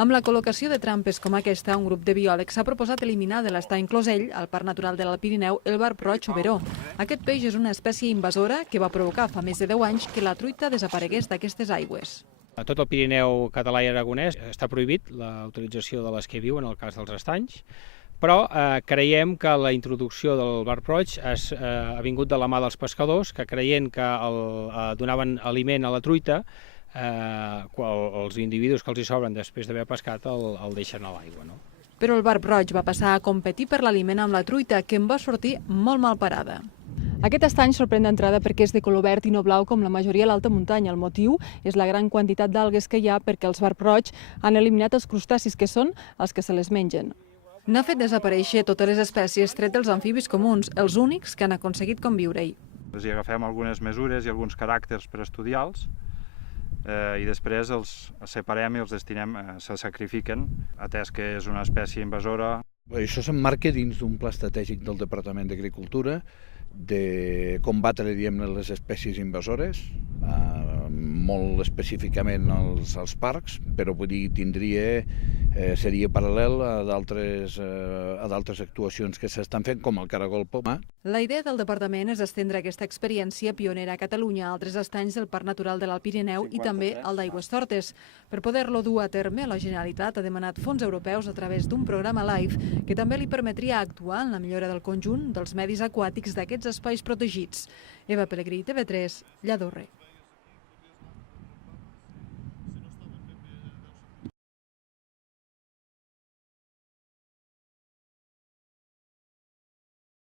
Amb la col·locació de trampes com aquesta, un grup de biòlegs s'ha proposat eliminar de l'estany Closell, al Parc Natural de l'Alt Pirineu, el barb roig o veró. Aquest peix és una espècie invasora que va provocar fa més de 10 anys que la truita desaparegués d'aquestes aigües. A tot el Pirineu català i aragonès està prohibit la utilització de l'esquer viu en el cas dels estanys, però creiem que la introducció del barb roig ha vingut de la mà dels pescadors, que creient que donaven aliment a la truita, els individus que els hi sobren després d'haver pescat el deixen a l'aigua. No? Però el barb roig va passar a competir per l'aliment amb la truita, que en va sortir molt mal parada. Aquest estany sorprèn d'entrada perquè és de color verd i no blau com la majoria a l'alta muntanya. El motiu és la gran quantitat d'algues que hi ha perquè els barb roig han eliminat els crustacis, que són els que se les mengen. N'ha fet desaparèixer totes les espècies tret dels amfibis comuns, els únics que han aconseguit conviure-hi. Hi agafem algunes mesures i alguns caràcters per estudiar-los i després els separem i els destinem, se sacrifiquen, atès que és una espècie invasora. Això s'emmarca dins d'un pla estratègic del Departament d'Agricultura de combatre, les espècies invasores, molt específicament als parcs, però vull dir, seria paral·lel a d'altres actuacions que s'estan fent, com el caragol poma. La idea del departament és estendre aquesta experiència pionera a Catalunya a altres estanys del Parc Natural de l'Alt Pirineu i també al d'Aigüestortes. Per poder-lo dur a terme, la Generalitat ha demanat fons europeus a través d'un programa LIFE que també li permetria actuar en la millora del conjunt dels medis aquàtics d'aquests espais protegits. Eva Pelegrí, TV3, Lladorre.